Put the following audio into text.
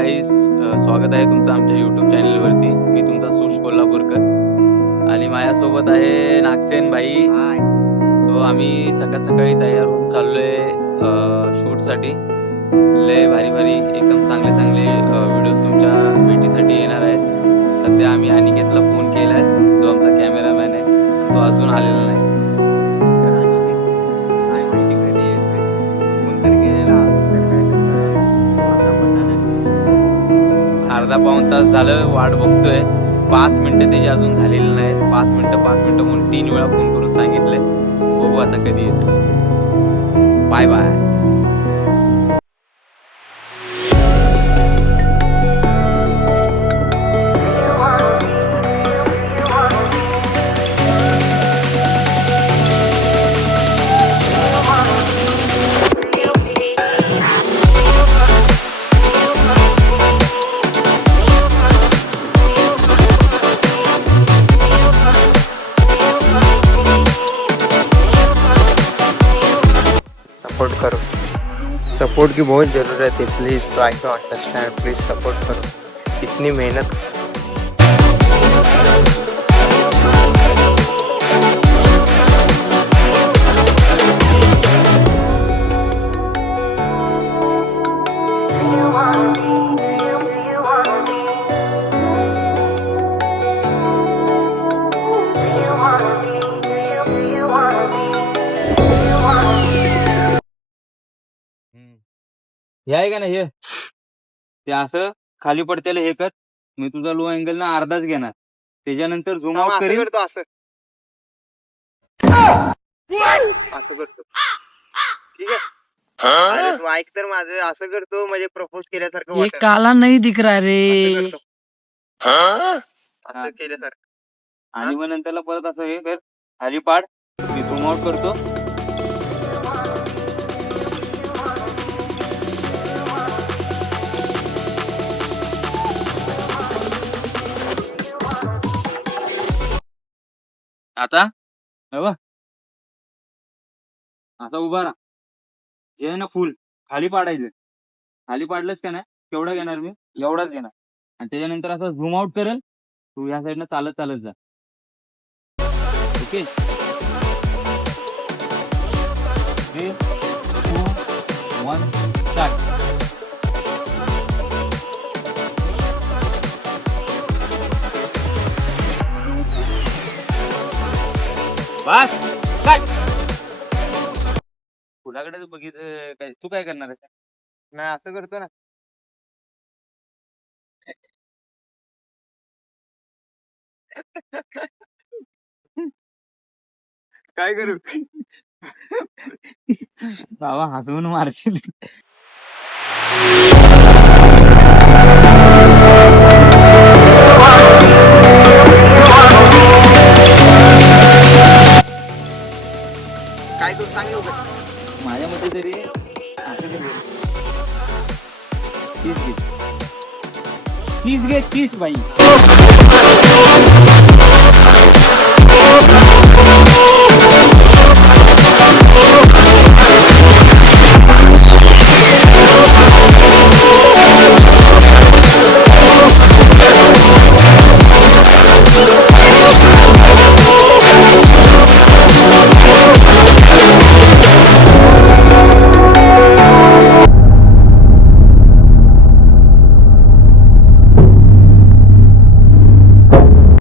गाईस, स्वागत आहे तुमचं आमच्या यूट्यूब चॅनलवरती. मी तुमचा सुश कोल्हापूरकर आणि माझ्यासोबत आहे नागसेन भाई. सो आम्ही सकाळी तयार होऊन चाललोय शूटसाठी. लय भारी भारी एकदम चांगले व्हिडिओज तुमच्या भेटीसाठी येणार आहेत. सध्या आम्ही अनिकेतला फोन केलाय, तो आमचा कॅमेरामॅन आहे, तो अजून आलेला नाही. अर्धा पाऊण तास झालं वाट बघतोय, 5 मिनिटं त्याची अजून झालेली नाही. 5 मिनिटं म्हणून 3 वेळा फोन करून सांगितलंय. बघू आता कधी येतो. Bye bye. सपोर्ट करो, सपोर्ट की बहुत ज़रूरत है. Please try to understand, please support करो. इतनी मेहनत हे आहे का नाही, हे ते असं खाली पडतेला हे कर. मी तुझा लो अँगल ना अर्धाच घेणार, त्याच्यानंतर झूम आउट असं करीन. करतो, असं करतो. ठीक आहे. अरे तू ऐक तर माझं. असं करतो म्हणजे प्रपोज केल्यासारखं ये वाटेल. काला नहीं दिख रहा रे. असं करतो. असं केल्यासारखं. आणि मग नंतरला परत असं हे कर, खाली पाड. मी झूम आउट करतो. आता बघ, आता उभा राहा. जे आहे ना फुल खाली पाडायचं. खाली पाडलंस का नाही, केवढा घेणार मी, एवढाच घेणार. आणि त्याच्यानंतर असं झूम आउट करेल. तू या साईडनं चालत जा. ओके. 3, 2, 1 स्टार्ट. बस काय कुणाकडे बघित काय, तू काय करणार आहे? नाही असं करतो ना. काय करू? बाबा हसवून मारशील. काय करू सांग लवकर. माझ्या मते तरी असं किस घे किस बाई.